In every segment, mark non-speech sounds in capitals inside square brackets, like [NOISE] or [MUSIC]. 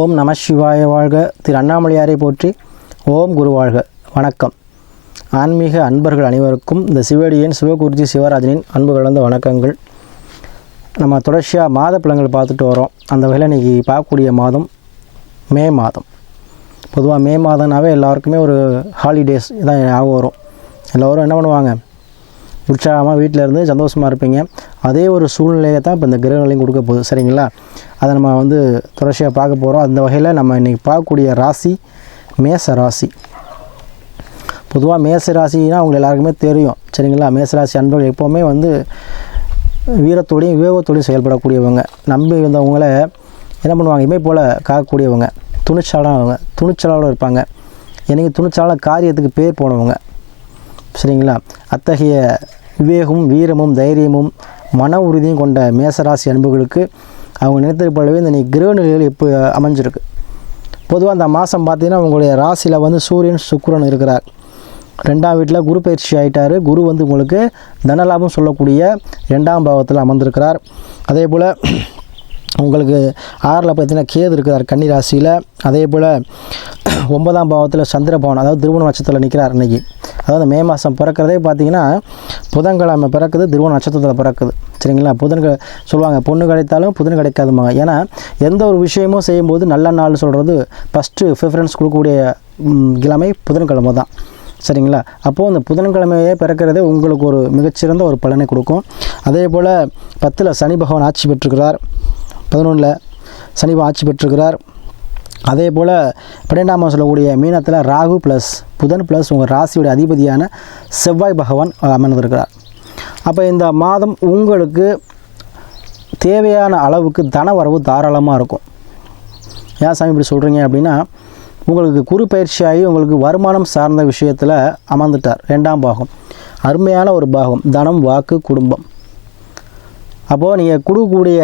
ஓம் நம சிவாய வாழ்க. திரு அண்ணாமலையாரை போற்றி ஓம் குரு வாழ்க. வணக்கம். ஆன்மீக அன்பர்கள் அனைவருக்கும் இந்த சிவடியன் சிவகுருஜி சிவராஜனின் அன்பு கலந்த வணக்கங்கள். நம்ம தொடர்ச்சியாக மாத பழங்கள் பார்த்துட்டு வரோம். அந்த வகையில் இன்றைக்கி பார்க்கக்கூடிய மாதம் மே மாதம். பொதுவாக மே மாதம்னாவே எல்லாருக்குமே ஒரு ஹாலிடேஸ் இதான் ஞாபகம் வரும். எல்லோரும் என்ன பண்ணுவாங்க? உற்சாகமாக வீட்டில் இருந்து சந்தோஷமாக இருப்பீங்க. அதே ஒரு சூழ்நிலையை தான் இப்போ இந்த கிரகங்களையும் கொடுக்க போகுது. சரிங்களா? அதை நம்ம வந்து தொடர்ச்சியாக பார்க்க போகிறோம் அந்த வகையில் நம்ம இன்றைக்கி பார்க்கக்கூடிய ராசி மேச ராசி. பொதுவாக மேச ராசினா அவங்க எல்லாருக்குமே தெரியும். சரிங்களா? மேச ராசி அன்பர்கள் எப்போவுமே வந்து வீரத்தோடையும் விவேகத்தோடையும் செயல்படக்கூடியவங்க. நம்பி வந்தவங்கள என்ன பண்ணுவாங்க? இமே போல் காக்கக்கூடியவங்க. துணிச்சாலானவங்க துணிச்சலாளர் இருப்பாங்க. எனக்கு துணிச்சலான காரியத்துக்கு பேர் போனவங்க. சரிங்களா? அத்தகைய விவேகமும் வீரமும் தைரியமும் மன உறுதியும் கொண்ட மேசராசி அன்புகளுக்கு அவங்க நினைத்தது போலவே இந்த கிரக நிலைகள் இப்போ அமைஞ்சிருக்கு? பொதுவாக அந்த மாதம் பார்த்தீங்கன்னா உங்களுடைய ராசியில் வந்து சூரியன் சுக்கரன் இருக்கிறார். ரெண்டாம் வீட்டில் குரு பயிற்சி ஆகிட்டார் குரு வந்து உங்களுக்கு தனலாபம் சொல்லக்கூடிய ரெண்டாம் பாவத்தில் அமர்ந்திருக்கிறார். அதே போல் உங்களுக்கு ஆறில் பார்த்தீங்கன்னா கேது இருக்கிறார் கன்னி ராசியில். அதே போல் [CLEARS THROAT] ஒன்பதாம் பாவத்தில் சந்திரபவன் அதாவது திருவண நட்சத்திரத்தில் நிற்கிறார் இன்றைக்கி அதாவது மே மாதம் பிறக்கிறதே பார்த்தீங்கன்னா புதன்கிழமை பிறக்குது திருவண நட்சத்திரத்தில் பிறக்குது. சரிங்களா? புதன் க- சொல்லுவாங்க பொண்ணு கிடைத்தாலும் புதன் கிடைக்காதுமாங்க ஏன்னா எந்த ஒரு விஷயமும் செய்யும்போது நல்ல நாள் சொல்கிறது ஃபஸ்ட்டு ப்ரிஃபரன்ஸ் கொடுக்கக்கூடிய கிழமை புதன்கிழமை தான். சரிங்களா? அப்போது அந்த புதன்கிழமையே பிறக்கிறதே உங்களுக்கு ஒரு மிகச்சிறந்த ஒரு பலனை கொடுக்கும். அதே போல் பத்தில் சனி பகவான் ஆட்சி பெற்றிருக்கிறார். பதினொன்றில் சனிபா ஆட்சி பெற்றிருக்கிறார். அதே போல் பன்னெண்டாம் மாதம் சொல்லக்கூடிய மீனத்தில் ராகு ப்ளஸ் புதன் ப்ளஸ் உங்கள் ராசியுடைய அதிபதியான செவ்வாய் பகவான் அமர்ந்திருக்கிறார். அப்போ இந்த மாதம் உங்களுக்கு தேவையான அளவுக்கு தன வரவு தாராளமாக இருக்கும். ஏன் சாமி இப்படி சொல்கிறீங்க அப்படின்னா உங்களுக்கு குறு பயிற்சியாகி உங்களுக்கு வருமானம் சார்ந்த விஷயத்தில் அமர்ந்துட்டார். ரெண்டாம் பாகம். அருமையான ஒரு பாகம். தனம் வாக்கு குடும்பம். அப்போது நீங்கள் கொடுக்கக்கூடிய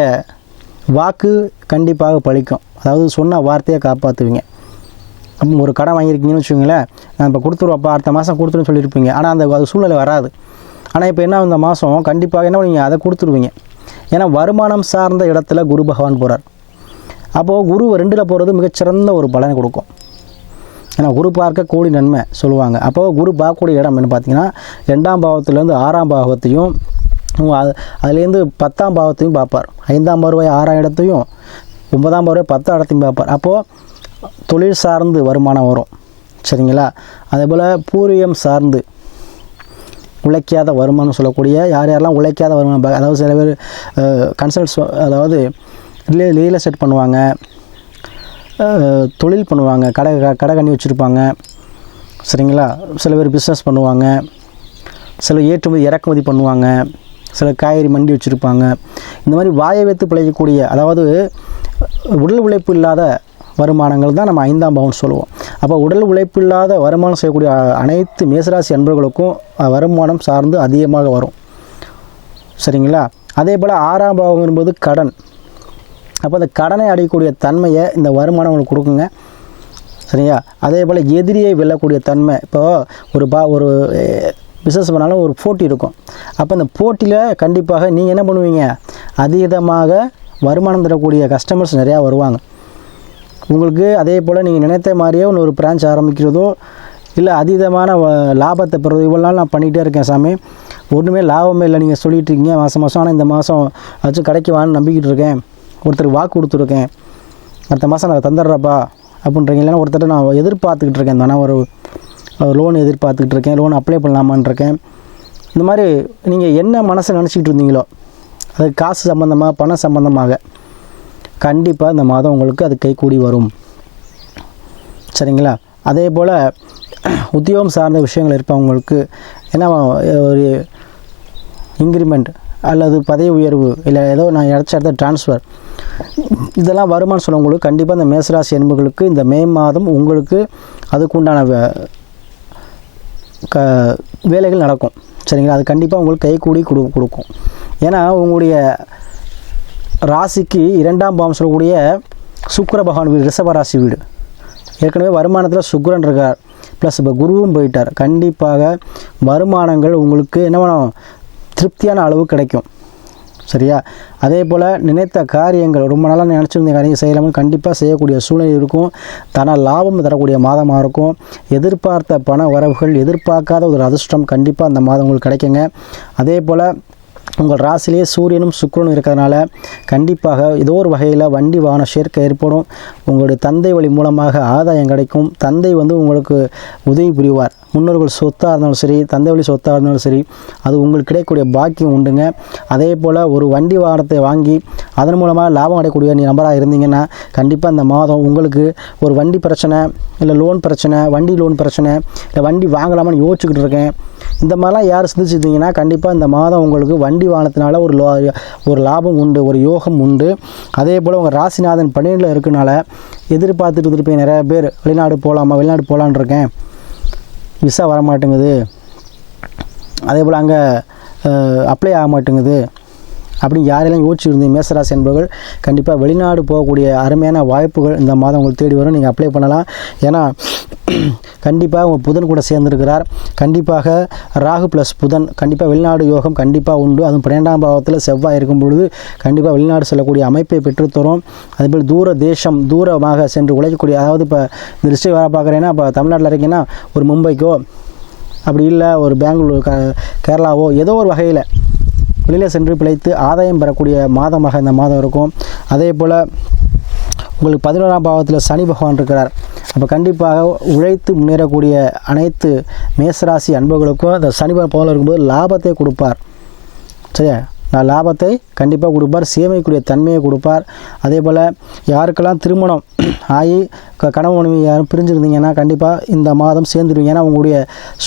வாக்கு கண்டிப்பாக பலிக்கும் அதாவது சொன்ன வார்த்தையை காப்பாற்றுவீங்க ஒரு கடன் வாங்கியிருக்கீங்கன்னு வச்சுக்கோங்களேன் நான் இப்போ கொடுத்துருவாப்பா அடுத்த மாதம் கொடுத்துருன்னு சொல்லியிருப்பீங்க. ஆனால் அந்த அது சூழ்நிலை வராது. ஆனால் இப்போ என்ன இந்த மாதம் கண்டிப்பாக என்ன நீங்கள் அதை கொடுத்துருவீங்க. ஏன்னா வருமானம் சார்ந்த இடத்துல குரு பகவான் போகிறார் அப்போது குரு ரெண்டில் போகிறது மிகச்சிறந்த ஒரு பலனை கொடுக்கும். ஏன்னா குரு பார்க்க கோடி நன்மை சொல்லுவாங்க. அப்போது குரு பார்க்கக்கூடிய இடம் என்ன பார்த்தீங்கன்னா ரெண்டாம் பாவத்துலேருந்து ஆறாம் பாவத்தையும் அது அதுலேருந்து பத்தாம் பாவத்தையும் பார்ப்பார். ஐந்தாம் பருவாய் ஆறாம் இடத்தையும் ஒன்பதாம் பருவாய் பத்தாம் இடத்தையும் பார்ப்பார். அப்போது தொழில் சார்ந்து வருமானம் வரும். சரிங்களா? அதே போல் பூர்வீகம் சார்ந்து உழைக்காத வருமானம் சொல்லக்கூடிய யார் யாரெல்லாம் உழைக்காத வருமானம் அதாவது சில பேர் கன்சல்ட்ஸ் அதாவது ரியல் ரியல் எஸ்டேட் பண்ணுவாங்க. தொழில் பண்ணுவாங்க. கடை க- கடை கண்ணி வச்சுருப்பாங்க. சரிங்களா? சில பேர் பிஸ்னஸ் பண்ணுவாங்க. சில ஏற்றுமதி இறக்குமதி பண்ணுவாங்க. சில காய்கறி மண்டி வச்சுருப்பாங்க. இந்த மாதிரி வாயை வைத்து பிழைக்கக்கூடிய அதாவது உடல் உழைப்பு இல்லாத வருமானங்கள் தான் நம்ம ஐந்தாம் பவன் சொல்லுவோம். அப்போ உடல் உழைப்பு இல்லாத வருமானம் செய்யக்கூடிய அனைத்து மேசராசி அன்பர்களுக்கும் வருமானம் சார்ந்து அதிகமாக வரும். சரிங்களா? அதே போல் ஆறாம் பாவம் என்பது கடன். அப்போ அந்த கடனை அடையக்கூடிய தன்மையை இந்த வருமானம் உங்களுக்கு கொடுக்குங்க. சரியா? அதே போல் எதிரியை வெல்லக்கூடிய தன்மை. இப்போ ஒரு பா ஒரு பிஸ்னஸ் பண்ணாலும் ஒரு போட்டி இருக்கும். அப்போ அந்த போட்டியில் கண்டிப்பாக நீங்கள் என்ன பண்ணுவீங்க? அதீதமாக வருமானம் தரக்கூடிய கஸ்டமர்ஸ் நிறையா வருவாங்க. உங்களுக்கு அதே போல் நீங்கள் நினைத்த மாதிரியே ஒன்று ஒரு பிரான்ச் ஆரம்பிக்கிறதோ இல்லை அதீதமான லாபத்தை பெறுவது இவ்வளோ நாள் நான் பண்ணிகிட்டே இருக்கேன் சாமி. ஒன்றுமே லாபமே இல்லை நீங்கள் சொல்லிகிட்டு இருக்கீங்க. மாதம் மாதம் ஆனால் இந்த மாதம் வச்சு கடைக்கு வான்னு நம்பிக்கிட்டு இருக்கேன். ஒருத்தருக்கு வாக்கு கொடுத்துருக்கேன். அடுத்த மாதம் நான் தந்துடுறப்பா அப்படின்றீங்க. இல்லைன்னா ஒருத்தர் நான் எதிர்பார்த்துக்கிட்டு இருக்கேன். தானே ஒரு லோன் எதிர்பார்த்துக்கிட்டு இருக்கேன் லோன் அப்ளை பண்ணலாமான்னு இருக்கேன் இந்த மாதிரி நீங்கள் என்ன மனசை நினச்சிக்கிட்டு இருந்தீங்களோ அது காசு சம்மந்தமாக பணம் சம்மந்தமாக கண்டிப்பாக இந்த மாதம் உங்களுக்கு அது கைகூடி வரும். சரிங்களா? அதே போல் உத்தியோகம் சார்ந்த விஷயங்கள் இருப்பவங்களுக்கு என்ன ஒரு இன்க்ரிமெண்ட் அல்லது பதவி உயர்வு இல்லை ஏதோ நான் இடச்ச இடத்த ட்ரான்ஸ்ஃபர் இதெல்லாம் வருமானம் சொல்லவங்களுக்கு கண்டிப்பாக இந்த மேசராசி என்பர்களுக்கு இந்த மே மாதம் உங்களுக்கு அதுக்குண்டான வே- க வேலைகள் நடக்கும். சரிங்களா? அது கண்டிப்பாக உங்களுக்கு கைகூடி கொடு கொடுக்கும். ஏன்னா உங்களுடைய ராசிக்கு இரண்டாம் பாவம் சொல்லக்கூடிய சுக்கர பகவான் வீடு ரிஷப ராசி வீடு. ஏற்கனவே வருமானத்தில் சுக்கரன் இருக்கார். ப்ளஸ் இப்போ குருவும் போயிட்டார். கண்டிப்பாக வருமானங்கள் உங்களுக்கு என்ன வேணும் திருப்தியான அளவு கிடைக்கும். சரியா? அதே போல் நினைத்த காரியங்கள் ரொம்ப நாளாக நினச்சிருந்த காரியம் செய்யலாமல் கண்டிப்பாக செய்யக்கூடிய சூழ்நிலை இருக்கும். தன லாபம் தரக்கூடிய மாதமாக இருக்கும். எதிர்பார்த்த பண வரவுகள் எதிர்பார்க்காத ஒரு அதிர்ஷ்டம் கண்டிப்பாக அந்த மாதம் உங்களுக்கு கிடைக்குங்க. அதே போல் உங்கள் ராசிலேயே சூரியனும் சுக்கரனும் இருக்கிறதுனால கண்டிப்பாக ஏதோ ஒரு வகையில் வண்டி வாகன சேர்க்கை ஏற்படும். உங்களுடைய தந்தை வழி மூலமாக ஆதாயம் கிடைக்கும். தந்தை வந்து உங்களுக்கு உதவி புரிவார். முன்னோர்கள் சொத்தாக இருந்தாலும் சரி தந்தை வழி சொத்தாக இருந்தாலும் சரி அது உங்களுக்கு கிடைக்கக்கூடிய பாக்கியம் உண்டுங்க. அதே போல் ஒரு வண்டி வாகனத்தை வாங்கி அதன் மூலமாக லாபம் அடையக்கூடிய நீ நம்பராக இருந்தீங்கன்னா கண்டிப்பாக இந்த மாதம் உங்களுக்கு ஒரு வண்டி பிரச்சனை இல்லை லோன் பிரச்சனை வண்டி லோன் பிரச்சனை இல்லை வண்டி வாங்கலாமான்னு யோசிச்சுக்கிட்டு இருக்கேன். இந்த மாதிரிலாம் யார் சிந்திச்சிருந்தீங்கன்னா கண்டிப்பாக இந்த மாதம் உங்களுக்கு வண்டி வாகனத்தினால ஒரு லோ ஒரு லாபம் உண்டு ஒரு யோகம் உண்டு. அதே போல் உங்கள் ராசிநாதன் பணியில் இருக்கனால எதிர்பார்த்துட்டு இருப்பேன் நிறைய பேர் வெளிநாடு போகலாமா வெளிநாடு போகலான்னு இருக்கேன். விசா வர மாட்டேங்குது அதே போல் அங்கே அப்ளை ஆக மாட்டேங்குது அப்படின்னு யாரெல்லாம் யோசிச்சிருந்தீங்க? மேசராசி என்பவர்கள் கண்டிப்பாக வெளிநாடு போகக்கூடிய அருமையான வாய்ப்புகள் இந்த மாதம் உங்களுக்கு தேடி வரும். நீங்கள் அப்ளை பண்ணலாம். ஏன்னா [CLEARS THROAT] கண்டிப்பாக உங்கள் புதன் கூட சேர்ந்திருக்கிறார். கண்டிப்பாக ராகு ப்ளஸ் புதன் கண்டிப்பாக வெளிநாடு யோகம் கண்டிப்பாக உண்டு. அதுவும் பன்னெண்டாம் பாவத்தில் செவ்வாய் இருக்கும் பொழுது கண்டிப்பாக வெளிநாடு செல்லக்கூடிய அமைப்பை பெற்றுத்தரும். அதேபோல் தூர தேசம் தூரமாக சென்று உழைக்கக்கூடிய அதாவது இப்போ இந்த வேலை பார்க்குறேன்னா இப்போ தமிழ்நாட்டில் இருக்கீங்கன்னா ஒரு மும்பைக்கோ அப்படி இல்லை ஒரு பெங்களூர் க கேரளாவோ ஏதோ ஒரு வகையில் வெளியில் சென்று பிழைத்து ஆதாயம் பெறக்கூடிய மாதமாக இந்த மாதம் இருக்கும். அதே போல் உங்களுக்கு பதினோராம் பாவத்தில் சனி பகவான் இருக்கிறார். அப்போ கண்டிப்பாக உழைத்து முன்னேறக்கூடிய அனைத்து மேசராசி அன்பர்களுக்கும் அந்த சனி பகவான் இருக்கும்போது லாபத்தை கொடுப்பார். சரியா? லாபத்தை கண்டிப்பாக கொடுப்பார் சேமிக்கக்கூடிய தன்மையை கொடுப்பார். அதே போல் யாருக்கெல்லாம் திருமணம் [CLEARS THROAT] ஆகி க கனவு மனைவி யாரும் பிரிஞ்சிருந்தீங்கன்னா கண்டிப்பாக இந்த மாதம் சேர்ந்துருவீங்க. ஏன்னா உங்களுடைய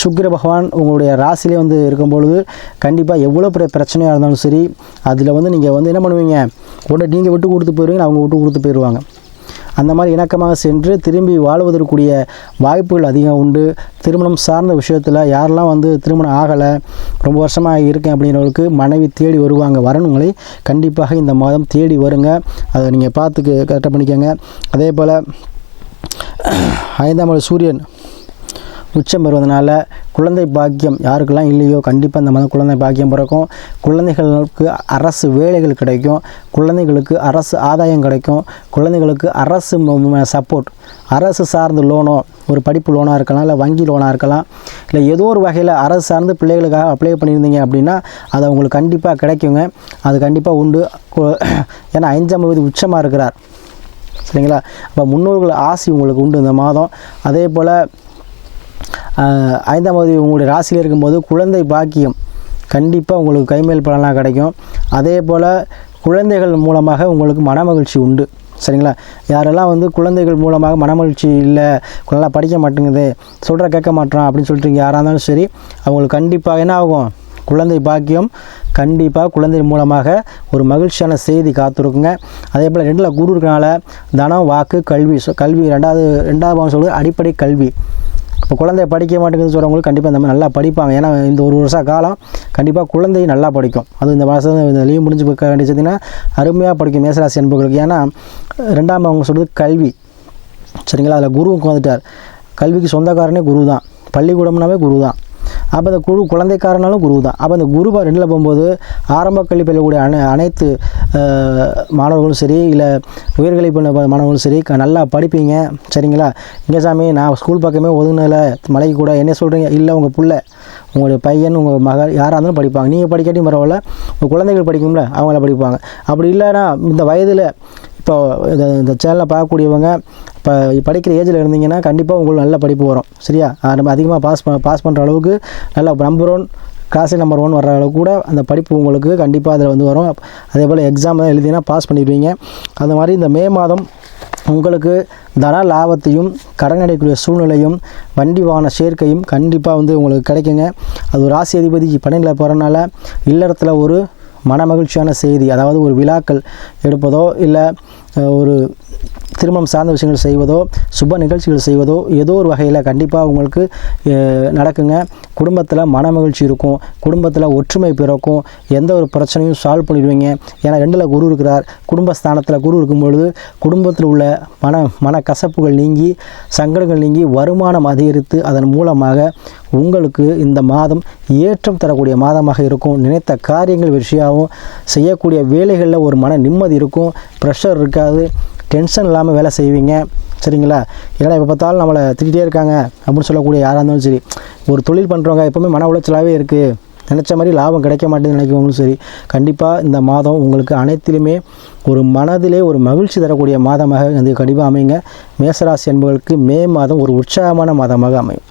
சுக்கிர பகவான் உங்களுடைய ராசிலே வந்து இருக்கும் பொழுது கண்டிப்பாக எவ்வளோ பெரிய பிரச்சனையாக இருந்தாலும் சரி அதில் வந்து நீங்கள் வந்து என்ன பண்ணுவீங்க? உடனே நீங்கள் விட்டு கொடுத்து போயிடுவீங்க அவங்க விட்டு கொடுத்து போயிடுவாங்க அந்த மாதிரி இணக்கமாக சென்று திரும்பி வாழ்வதற்குரிய வாய்ப்புகள் அதிகம் உண்டு. திருமணம் சார்ந்த விஷயத்தில் யாரெல்லாம் வந்து திருமணம் ஆகலை ரொம்ப வருஷமாக இருக்கேன் அப்படிங்கிறவங்களுக்கு மனைவி தேடி வருவாங்க. வரணுங்களை கண்டிப்பாக இந்த மாதம் தேடி வருங்க. அதை நீங்கள் பார்த்து கரெக்டாக பண்ணிக்கோங்க. அதே போல் ஐந்தாம் சூரியன் உச்சம் பெறுவதனால குழந்தை பாக்கியம் யாருக்கெல்லாம் இல்லையோ கண்டிப்பாக இந்த மாதிரி குழந்தை பாக்கியம் பிறக்கும். குழந்தைகளுக்கு அரசு வேலைகள் கிடைக்கும். குழந்தைகளுக்கு அரசு ஆதாயம் கிடைக்கும். குழந்தைகளுக்கு அரசு சப்போர்ட் அரசு சார்ந்த லோனோ ஒரு படிப்பு லோனாக இருக்கலாம் இல்லை வங்கி லோனாக இருக்கலாம். இல்லை ஏதோ ஒரு வகையில் அரசு சார்ந்து பிள்ளைகளுக்காக அப்ளை பண்ணியிருந்தீங்க அப்படின்னா அது உங்களுக்கு கண்டிப்பாக கிடைக்குங்க. அது கண்டிப்பாக உண்டு. ஏன்னா ஐந்தாம் தேதி உச்சமாக இருக்கிறார். சரிங்களா? அப்போ முன்னோர்கள் ஆசி உங்களுக்கு உண்டு இந்த மாதம். அதே போல் ஐந்தாம் பகுதி உங்களுடைய ராசியில் இருக்கும்போது குழந்தை பாக்கியம் கண்டிப்பாக உங்களுக்கு கைமேல் பலனாக கிடைக்கும். அதே போல் குழந்தைகள் மூலமாக உங்களுக்கு மனமகிழ்ச்சி உண்டு. சரிங்களா? யாரெல்லாம் வந்து குழந்தைகள் மூலமாக மனமகிழ்ச்சி இல்லை நல்லா படிக்க மாட்டேங்குது சொல்கிற கேட்க மாட்டான் அப்படின்னு சொல்லிட்டு யாராக இருந்தாலும் சரி அவங்களுக்கு கண்டிப்பாக என்ன ஆகும்? குழந்தை பாக்கியம் கண்டிப்பாக குழந்தை மூலமாக ஒரு மகிழ்ச்சியான செய்தி காத்திருக்குங்க. அதே போல் ரெண்டில் குரு இருக்கனால தனம் வாக்கு கல்வி கல்வி ரெண்டாவது ரெண்டாவது பாவம் அடிப்படை கல்வி. இப்போ குழந்தைய படிக்க மாட்டேங்குதுன்னு சொல்கிறவங்களுக்கு கண்டிப்பாக இந்த மாதிரி நல்லா படிப்பாங்க. ஏன்னா இந்த ஒரு வருஷ காலம் கண்டிப்பாக குழந்தை நல்லா படிக்கும். அது இந்த மாதம் இந்த லீவ் முடிஞ்சு போய் கண்டிச்சதுன்னா அருமையாக படிக்கும் மேசராசி என்பவர்களுக்கு ஏன்னா ரெண்டாம் அவங்க சொல்கிறது கல்வி. சரிங்களா? அதில் குருவுக்கு வந்துட்டார். கல்விக்கு சொந்தக்காரனே குரு தான் பள்ளிக்கூடம்னாவே குரு தான் அப்போ அந்த குரு குழந்தைக்காரனாலும் குரு தான் அப்போ அந்த குரு ரெண்டில் போகும்போது ஆரம்ப கல்வி பயிலக்கூடிய அனை அனைத்து மாணவர்களும் சரி இல்லை உயர்கல்வி பண்ண மாணவர்களும் சரி நல்லா படிப்பீங்க. சரிங்களா? இங்கே சாமி நான் ஸ்கூல் பக்கமே ஒதுங்கினதில்ல மலைக்கு கூட என்ன சொல்கிறீங்க இல்லை உங்கள் பிள்ளை உங்களுடைய பையன் உங்கள் மகள் யாராக இருந்தாலும் படிப்பாங்க. நீங்கள் படிக்காட்டியும் பரவாயில்ல உங்கள் குழந்தைகள் படிக்கும்ல அவங்கள படிப்பாங்க. அப்படி இல்லைன்னா இந்த வயதில் இப்போ இந்த இந்த சேனலில் பார்க்கக்கூடியவங்க இப்போ படிக்கிற ஏஜில் இருந்தீங்கன்னா கண்டிப்பாக உங்களுக்கு நல்ல படிப்பு வரும். சரியா? நம்ம அதிகமாக பாஸ் ப பாஸ் பண்ணுற அளவுக்கு நல்ல number one class number one வர்ற அளவுக்கு கூட அந்த படிப்பு உங்களுக்கு கண்டிப்பாக அதில் வந்து வரும். அதே போல் எக்ஸாம் எழுதினா பாஸ் பண்ணிடுவீங்க. அந்த மாதிரி இந்த மே மாதம் உங்களுக்கு தன லாபத்தையும் கடன் அடையக்கூடிய சூழ்நிலையும் வண்டி வாகன சேர்க்கையும் கண்டிப்பாக வந்து உங்களுக்கு கிடைக்குங்க. அது ஒரு ராசி அதிபதி பணியில் போகிறனால இல்லறத்தில் ஒரு மன மகிழ்ச்சியான செய்தி அதாவது ஒரு விழாக்கள் எடுப்பதோ இல்லை ஒரு திருமணம் சார்ந்த விஷயங்கள் செய்வதோ சுப நிகழ்ச்சிகள் செய்வதோ ஏதோ ஒரு வகையில் கண்டிப்பாக உங்களுக்கு நடக்குங்க. குடும்பத்தில் மன மகிழ்ச்சி இருக்கும். குடும்பத்தில் ஒற்றுமை பிறக்கும். எந்த ஒரு பிரச்சனையும் சால்வ் பண்ணிடுவீங்க. ஏன்னா ரெண்டில் குரு இருக்கிறார். குடும்பஸ்தானத்தில் குரு இருக்கும் பொழுது குடும்பத்தில் உள்ள மன மன கசப்புகள் நீங்கி சங்கடங்கள் நீங்கி வருமானம் அதிகரித்து அதன் மூலமாக உங்களுக்கு இந்த மாதம் ஏற்றம் தரக்கூடிய மாதமாக இருக்கும். நினைத்த காரியங்கள் வெற்றியாகவும் செய்யக்கூடிய வேலைகளில் ஒரு மன நிம்மதி இருக்கும். ப்ரெஷர் இருக்காது. டென்ஷன் இல்லாமல் வேலை செய்வீங்க. சரிங்களா? ஏன்னா இப்போ பார்த்தாலும் நம்மளை திட்டிகிட்டே இருக்காங்க அப்படின்னு சொல்லக்கூடிய யாராக இருந்தாலும் சரி. ஒரு தொழில் பண்ணுறவங்க எப்போவுமே மன உளைச்சலாகவே இருக்குது நினச்ச மாதிரி லாபம் கிடைக்க மாட்டேன்னு நினைக்கிறவங்களும் சரி கண்டிப்பாக இந்த மாதம் உங்களுக்கு அனைத்திலுமே ஒரு மனதிலே ஒரு மகிழ்ச்சி தரக்கூடிய மாதமாக இது கண்டிப்பாக அமைங்க மேசராசி என்பவர்களுக்கு மே மாதம் ஒரு உற்சாகமான மாதமாக அமையும்.